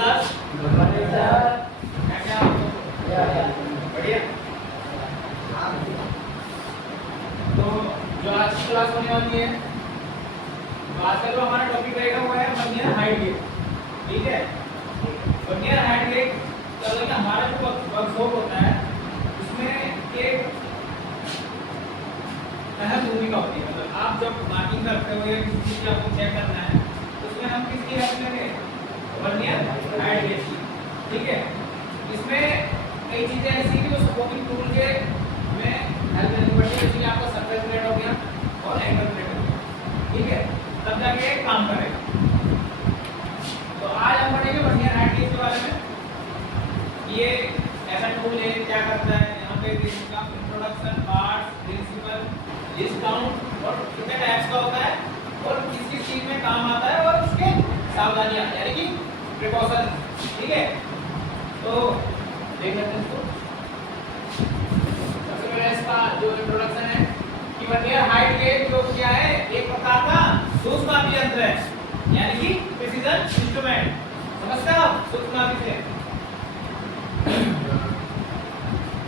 Plus बढ़िया। तो जो आज की क्लास होने वाली है, तो आज का जो हमारा टॉपिक रहेगा वो है वर्नियर हाइट गेज। ठीक है, वर्नियर हाइट गेज चलो कि हमारा जो वर्कशॉप होता है उसमें एक अहम भूमिका होती है। मतलब आप जब मार्किंग करते हो या किसी चीज आपको चेक करना है उसमें हम किसकी हेल्प लेंगे? वर्नियर हाइट गेज की। ठीक है, इसमें कई चीजें ऐसी हैं जो स्कोपिंग टूल के में हेल्प लेनी पड़ती है, जैसे आपका सरफेस ग्रेड हो गया और एंगल ग्रेड हो गया। ठीक है, तब जाके काम करेगा। तो आज हम पढ़ेंगे वर्नियर हाइट गेज के बारे में। ये ऐसा टूल है, क्या करता है, यहाँ पे इसका introduction, parts, principle, list count और कितने टाइप्स का होता है और किस किस चीज में काम आता है और इसके सावधानियां यानी कि प्रिकॉशन। ठीक है, तो देख लेते हैं इसको। सबसे पहले इसका जो इंट्रोडक्शन है कि वर्नियर हाइट गेज जो क्या है, एक प्रकार का सूक्ष्ममापी यंत्र है यानी कि प्रिसिजन इंस्ट्रूमेंट। समझते हो आप सूक्ष्ममापी से?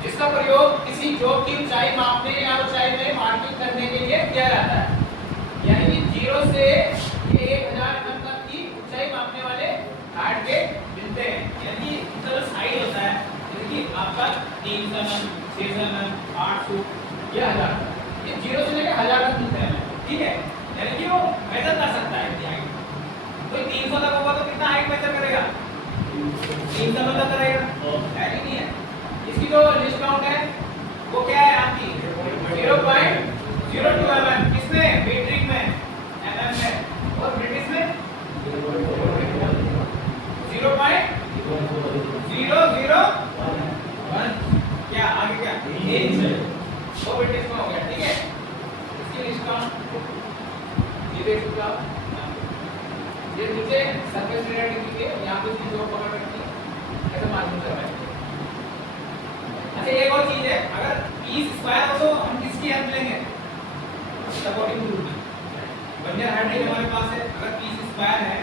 जिसका प्रयोग किसी जॉब की ऊंचाई मापने या ऊंचाई में मार्किंग करने के लिए किया जाता है। यानी कि 0 से 1000 mm तक की ऊंचाई मापने वाले हाइट गेज मिलते हैं। यानी कि इनका जो साइज होता है जैसे कि आपका 300 mm, 600 mm, 800 या 1000, ये 0 से लेकर 1000 तक मिलते हैं। ठीक है, यानी कि वो मेजर कर सकता है इसकी हाइट। कोई 300 तक होगा तो कितना हाइट मेजर करेगा? 300 तक करेगा, है कि नहीं है? इसकी जो लिस्ट काउंट है वो क्या है आपकी 0.02 mm। किसमें? मीट्रिक में, mm में, और ब्रिटिश में 0.001। क्या आगे क्या इंच, वो ब्रिटिश में हो गया। ठीक है, इसकी लिस्ट काउंट ये देख सकते हो आप। ये नीचे सरफेस रेडियस लिखी है, यहाँ पे इसकी जो पकड़ रखी है ऐसे मार्किंग करवाएंगे। अच्छा, एक और चीज है, अगर पी स्क्वायर हो तो हम किसकी हेल्प लेंगे? सपोर्टिंग टूल की। वर्नियर हाइट गेज हमारे पास है, अगर पी स्क्वायर है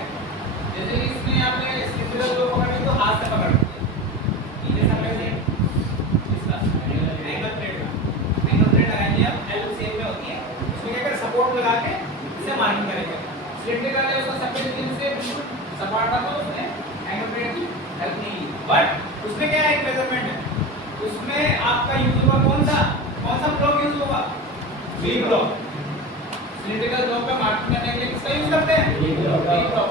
जैसे इसमें आपने सिंगल जो पकड़नी तो हाथ से पकड़ नीचे सरफेस है इसका एंगल प्लेट लगाएंगे हम, एल शेप में होती है, इसमें क्या कर सपोर्ट लगा के इसे मार्किंग करेंगे। सिलेंडर का उसका सरफेस से बिल्कुल सपाट था तो उसने एंगल प्लेट की हेल्प नहीं ली, बट उसमें क्या है एक मेजरमेंट है, उसमें आपका यूज होगा कौन सा ब्लॉक यूज होगा? V block. सिलिंड्रिकल ब्लॉक पे मार्किंग करने के लिए किसका यूज करते हैं? वी ब्लॉक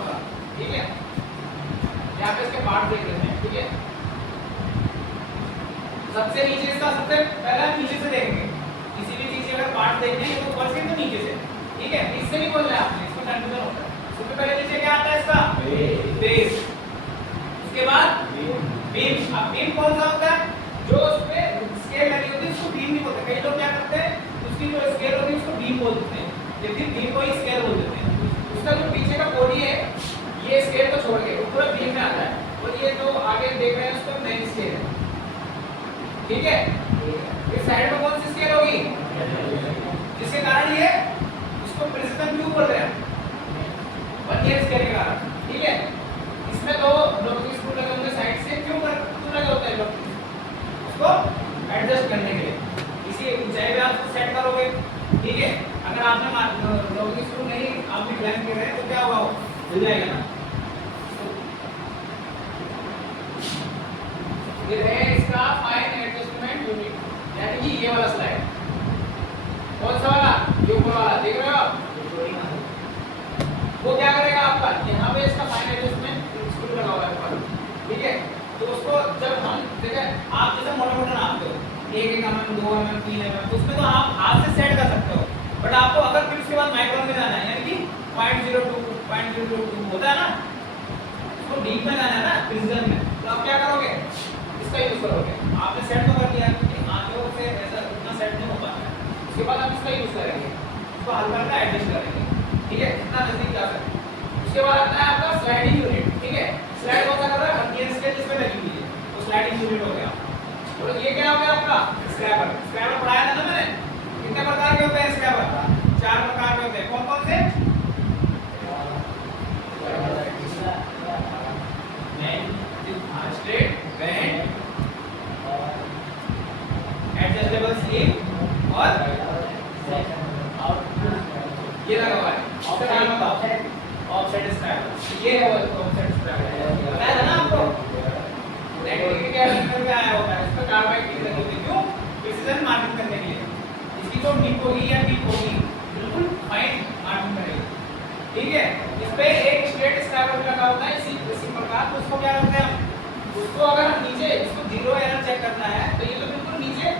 का। ठीक है, यहाँ पे इसके पार्ट देख लेते हैं। ठीक है, सबसे नीचे इसका सबसे पहला नीचे से देखेंगे, किसी भी चीज के अगर पार्ट देखते हैं तो ऊपर से तो नीचे से। ठीक है, इससे नहीं बोल रहे आपने, इसको कंफ्यूजन होता है। सबसे पहले नीचे क्या आता है इसका? बेस। उसके बाद बीम। अब बीम कौन सा होता है? जो उस पे स्केल लगी होती है उसको बीम नहीं बोलते। कई लोग क्या करते हैं, उसकी जो स्केल होती है उसको बीम बोल देते हैं, लेकिन बीम को ही स्केल बोल देते हैं। उसका जो पीछे का बॉडी है ये स्केल को छोड़ के पूरा बीम में आता है, और ये जो आगे देख रहे हैं उसको मेन स्केल है। ठीक है, इस साइड में कौन सी स्केल होगी? जिसके कारण ये उसको प्रिसिजन क्यों बोल रहे हैं? वर्नियर स्केल के कारण। ठीक है, इसमें दो लोग स्क्रू लगे होंगे साइड से, क्यों लगे होते हैं लोग? उसको एडजस्ट करने के लिए, इसी ऊंचाई पे आप सेट करोगे। ठीक है, अगर आपने लोग स्क्रू नहीं आपने ब्लैंक किए हैं तो क्या होगा? वो हिल जाएगा ना। फिर है इसका फाइन एडजस्टमेंट यूनिट, यानी कि ये वाला स्लाइड। कौन सा वाला? ये ऊपर वाला देख रहे हो आप? वो क्या करेगा आपका? यहाँ पे इसका फाइन एडजस्टमेंट स्क्रू लगा हुआ है ऊपर। ठीक है, तो उसको जब हम देखिए आप जैसे मोटा नापते हो 1 mm, 2 mm, 3 mm, उसमें तो आप हाथ से सेट कर सकते हो, बट आपको अगर फिर उसके बाद माइक्रोन में जाना है यानी कि 0.02 0.022 होता है ना, उसको डीप में जाना है ना प्रिसिजन में, तो आप क्या करोगे? इसका यूज करोगे। आपने सेट तो कर दिया, आंखों से ऐसा उतना सेट नहीं हो पाता है, उसके बाद आप इसका यूज करेंगे, उसको हल्का हल्का एडजस्ट करेंगे। ठीक है, जितना नजदीक जा सके। उसके बाद आता है आपका स्लाइडिंग यूनिट। ठीक है, स्लाइड कौन सा कर रहा है? वर्नियर स्केल जिसमें लगी हुई है, तो स्लाइडिंग यूनिट हो गया। और ये क्या हो गया आपका? स्क्रैपर। स्क्रैपर पढ़ाया था ना मैंने, कितने प्रकार के होते हैं स्क्रैपर? 4 प्रकार के होते हैं। कौन कौन से? ये लगा हुआ है ऑफसेट बताओ ऑफसेट स्क्वायर ये है वो ऑफसेट स्क्वायर बताया था ना आपको नेगेटिव क्या में आया होता है इसका कार्बाइड की जरूरत है क्यों प्रिसिजन मार्किंग करने के लिए इसकी तो टिप होगी या टिप होगी बिल्कुल फाइन मार्किंग करेगी ठीक है इस पे एक स्ट्रेट स्क्वायर लगा होता है इसी प्रकार तो उसको क्या करते हैं हम उसको अगर नीचे इसको जीरो एरर चेक करना है तो ये तो बिल्कुल नीचे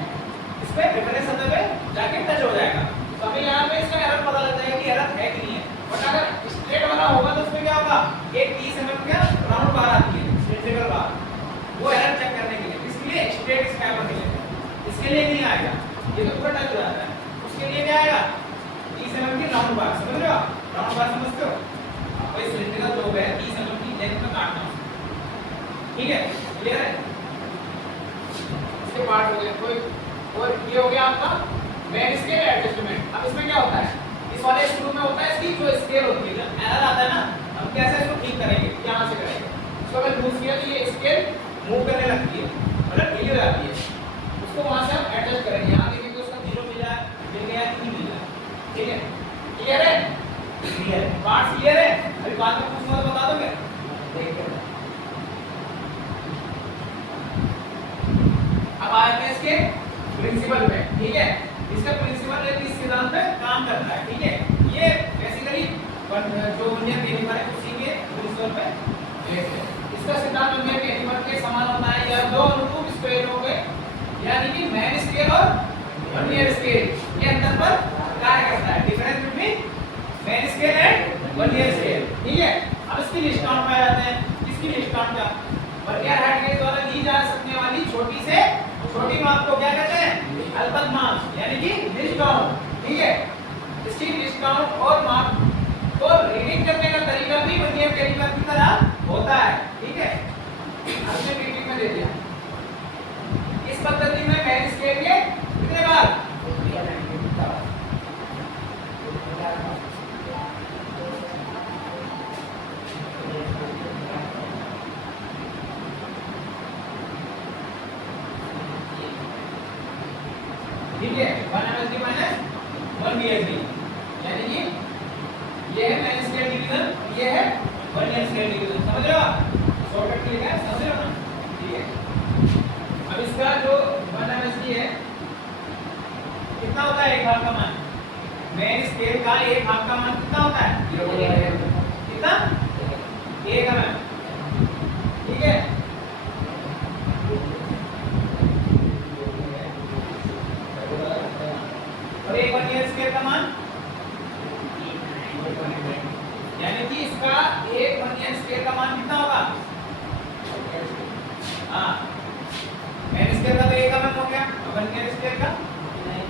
इस पे रेफरेंस अंदर पे जाके टच हो जाएगा तो हमें यहाँ पे इसका एरर पता लग जाएगा कि एरर है कि नहीं है बट अगर स्ट्रेट वाला होगा तो उसमें क्या होगा एक 30 mm का राउंड बार आती है सिलेंड्रिकल बार वो एरर चेक करने के लिए इसलिए स्ट्रेट स्क्वायर के लिए इसके लिए नहीं आएगा ये तो पूरा टच हो जाता है उसके लिए क्या आएगा 30 mm की राउंड बार समझ रहे हो राउंड बार समझते हो कोई सिलेंड्रिकल जो है 30 mm की लेंथ में काटना ठीक है क्लियर है इसके पार्ट हो गए कोई और ये हो गया आपका मेन स्केल एडजस्टमेंट अब इसमें क्या होता है इस वाले स्क्रू में होता है इसकी जो स्केल होती है जब एरर आता है ना हम कैसे इसको ठीक करेंगे यहां से करेंगे इसको अगर मूव किया तो ये स्केल मूव करने लगती है मतलब ढीली हो जाती है उसको वहां से हम एडजस्ट करेंगे यहां देखिए कि उसका 0 मिल गया कि नहीं मिल रहा ठीक है क्लियर है क्लियर है पार्ट्स क्लियर है अभी बाद में पूछूंगा तो बता दोगे देखिए अब आते हैं इसके प्रिंसिपल पे ठीक है इसका प्रिंसिपल एक इस सिद्धांत पे काम करता है ठीक है ये बेसिकली जो वर्नियर कैलिपर है उसी के प्रिंसिपल पे बेस्ड है इसका सिद्धांत वर्नियर कैलिपर के समान होता है या दो अनुरूप स्केल हो गए यानी कि मेन स्केल और वर्नियर स्केल ये अंतर पर कार्य करता है difference between main scale and vernier scale ठीक है अब इसकी लिस्ट काउंट पे आते हैं इसकी लिस्ट काउंट क्या वर्नियर हेड के द्वारा दी जा सकने वाली छोटी से छोटी माप को क्या कहते हैं अल्पतम माप यानी कि लिस्ट काउंट ठीक है इसकी लिस्ट काउंट और माप को रीडिंग करने का तरीका भी वर्नियर कैलिपर की तरह होता है ठीक है हमने मीटिंग में दे दिया इस पद्धति में मेन स्केल के कितने बार ठीक है 1 MSD माइनस 1 BSD यानी कि ये है मेन स्केल डिवीजन ये है वर्नियर स्केल डिवीजन समझ रहे हो आप शॉर्टकट के लिए क्या समझ रहे हो ना ठीक है अब इसका जो 1 MSD है कितना होता है एक भाग का मान मेन स्केल का एक भाग का मान कितना होता है कितना 1 mm ठीक है और एक वर्नियर स्केल का मान यानी कि इसका एक वर्नियर स्केल का मान कितना होगा हाँ मेन स्केल का तो 1 mm हो गया और वर्नियर स्केल का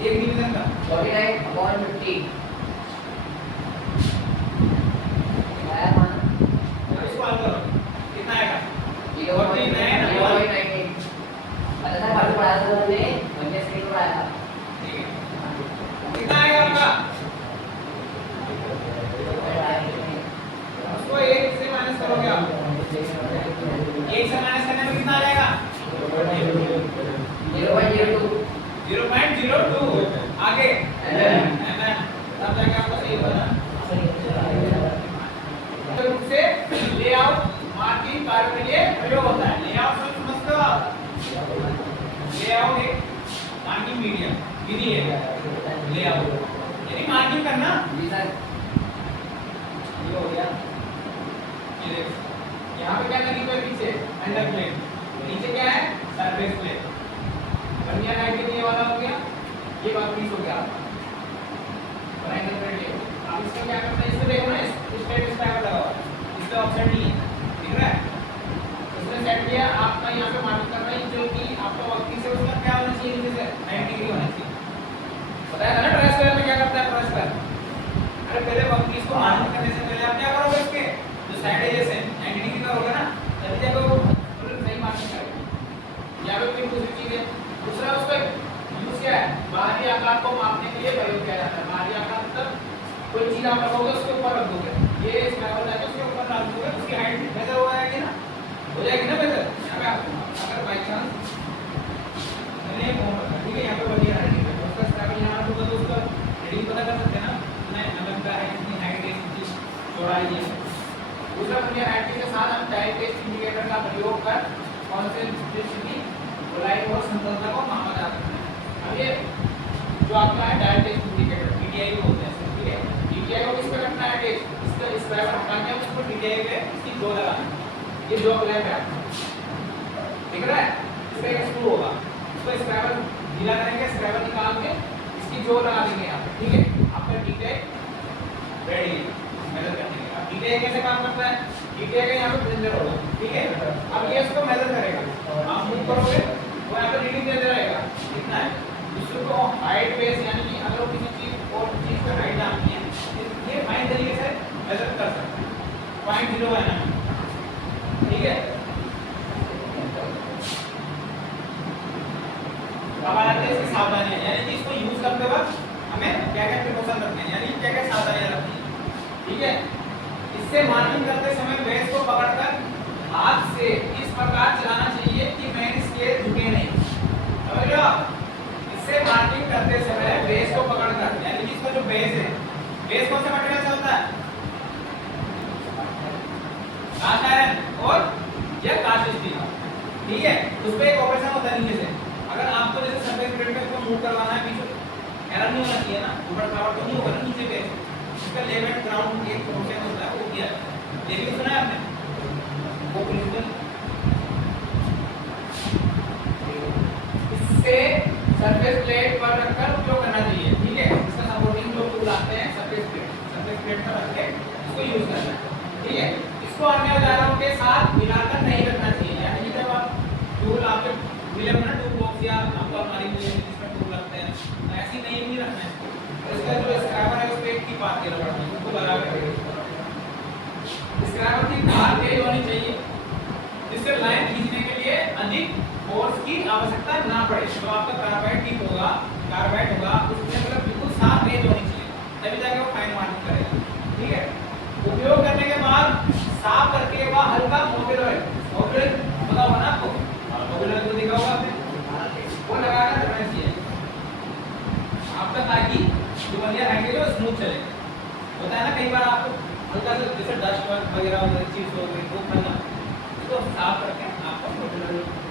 एक डिवीजन का 49/50 आया मान इसको हल करो कितना आएगा 0.19 पता था बात पढ़ा था हमने वर्नियर स्केल को पढ़ाया था ठीक है कितना आएगा आपका उसको 1 से माइनस करोगे आप 1 से माइनस करने में कितना आ जाएगा 0.02 आगे तब जाके आपका सही होगा ना रूप से लेआउट मार्किंग कार्य के लिए प्रयोग होता है लेआउट समझते हो आप लेआउट एक मार्किंग मीडियम विधि है लेआउट यानी मार्किंग करना जी सर ये हो गया ये देखो यहाँ पे क्या लगी हुई है पीछे अंडर प्लेन नीचे क्या है सरफेस प्लेन वर्नियर हाइट के लिए वाला हो गया ये बात पीस हो गया और एंगल प्लेन ये आप इसका क्या करते हैं इसमें देखो ना स्ट्रेट स्क्वायर लगा हुआ है इसका ऑप्शन नहीं है दिख रहा है इसने सेट किया आपका यहाँ पे मार्किंग कर रहा है जो कि आपका वर्किंग से उसका क्या होना चाहिए नीचे से 90 डिग्री होना चाहिए बताया था ना ट्रेस स्क्वायर में क्या करता है ट्रेस स्क्वायर अरे पहले वर्किंग को मार्किंग करने से पहले आप क्या करोगे इसके जो साइड एजेस है 90 डिग्री करोगे ना तभी जाकर वो सही मार्किंग करेगा यहाँ पे फिर दूसरी चीज है दूसरा उसका यूज क्या है बाहरी आकार को मापने के लिए प्रयोग किया जाता है बाहरी आकार मतलब कोई चीज आप रखोगे उसके ऊपर रख दोगे ये इसमें हो जाएगा उसके ऊपर रख दोगे उसकी हाइट बेहतर हो जाएगी ना बेहतर यहाँ पे आप अगर बाई चांस मैंने ठीक है यहाँ पे बढ़िया है उसका स्ट्रैप यहाँ रखोगे तो उसका रीडिंग पता कर सकते हैं ना mm का है, कितनी हाइट है, कितनी चौड़ाई है। दूसरा वर्नियर हाइट के साथ हम टाइप टेस्ट इंडिकेटर का प्रयोग कर कौन से डिस्क की गोलाई और समतलता को मापा जा सकता है। अब ये जो आपका है डायल टेस्ट इंडिकेटर DTI को बोलते हैं, ठीक है। DTI को किस पे रखना है टेस्ट, इसका स्क्राइबर हटा के उसको DTI पे इसकी जो लगाना है, ये जो क्लैंप है दिख रहा है, इसका एक स्क्रू होगा, इसको स्क्राइबर ढीला करेंगे, स्क्राइबर निकाल के इसकी जो लगा देंगे यहाँ पे, ठीक है। आपका DTI रेडी है मेजर करने के। अब DTI कैसे काम करता है, DTI का यहाँ पे प्लंजर होगा, ठीक है। अब ये इसको मेजर करेगा, आप मूव करोगे वो यहाँ पे रीडिंग दे रहेगा कितना है। दूसरे को हाइट बेस यानी कि अगर वो किसी चीज और चीज पे हाइट डालनी है ये फाइन तरीके से मेजर कर सकते हैं। 0.0 है ना, ठीक है। अब आते हैं इसकी सावधानियां, यानी कि इसको यूज करते वक्त हमें क्या क्या प्रिकॉशन रखने हैं, यानी क्या क्या सावधानियां रखनी है, ठीक है। इससे मार्किंग करते समय बेस को पकड़कर हाथ से इस प्रकार चलाना चाहिए कि मेन स्केल झुके नहीं, समझ लो आप। इससे मार्किंग करते समय बेस को पकड़कर, यानी कि इसका जो बेस है, बेस कौन सा मटेरियल से होता है, कास्ट आयरन और या कास्ट स्टील, ठीक है। उस पे एक ऑपरेशन होता है नीचे से, अगर आपको जैसे सरफेस प्लेट पे इसको मूव करवाना है, पीछे एरर नहीं होना चाहिए ना, ऊपर फ्लावर तो नहीं होगा ना नीचे पे, इसका लेवल एंड ग्राउंड एक प्रोसेस होता है, वो किया है, लेकिन सुना है आपने वो प्रिंसिपल। इससे सरफेस प्लेट पर रखकर उपयोग करना चाहिए, ठीक है। इसका सपोर्टिंग जो टूल आते हैं सरफेस प्लेट पर रख के इसको यूज करना है, ठीक है। इसको अन्य औजारों के साथ मिलाकर नहीं रखना चाहिए, यानी कि जब आप टूल आपके मिले में ना टूल बॉक्स या आपको अलमारी में जिसमें टूल रखते हैं ऐसे नहीं भी रखना है। इसका जो स्क्रैपर है उस पे एक टिप आती है रबड़ की, उसको लगा के स्क्रैपर की धार तेज होनी चाहिए जिससे लाइन खींचने के लिए अधिक फोर्स की आवश्यकता ना पड़े। तो आपका कार्बाइड टिप होगा, कार्बाइड होगा, उसमें मतलब बिल्कुल साफ रेंज होनी चाहिए, तभी जाके वो फाइन मार्किंग करेगा, ठीक है। उपयोग करने के बाद साफ करके वह हल्का मोबिल ऑयल, मोबिल पता होगा ना आपको, मोबिल ऑयल तो देखा होगा आपने, वो लगाकर रखना चाहिए आपका, ताकि जो वर्नियर हैंडल है वो स्मूथ चले। होता है ना कई बार आपको हल्का सा जैसे डस्ट वगैरह चिप्स हो गई वो खाना, इसको साफ करके आपका मोबिल ऑयल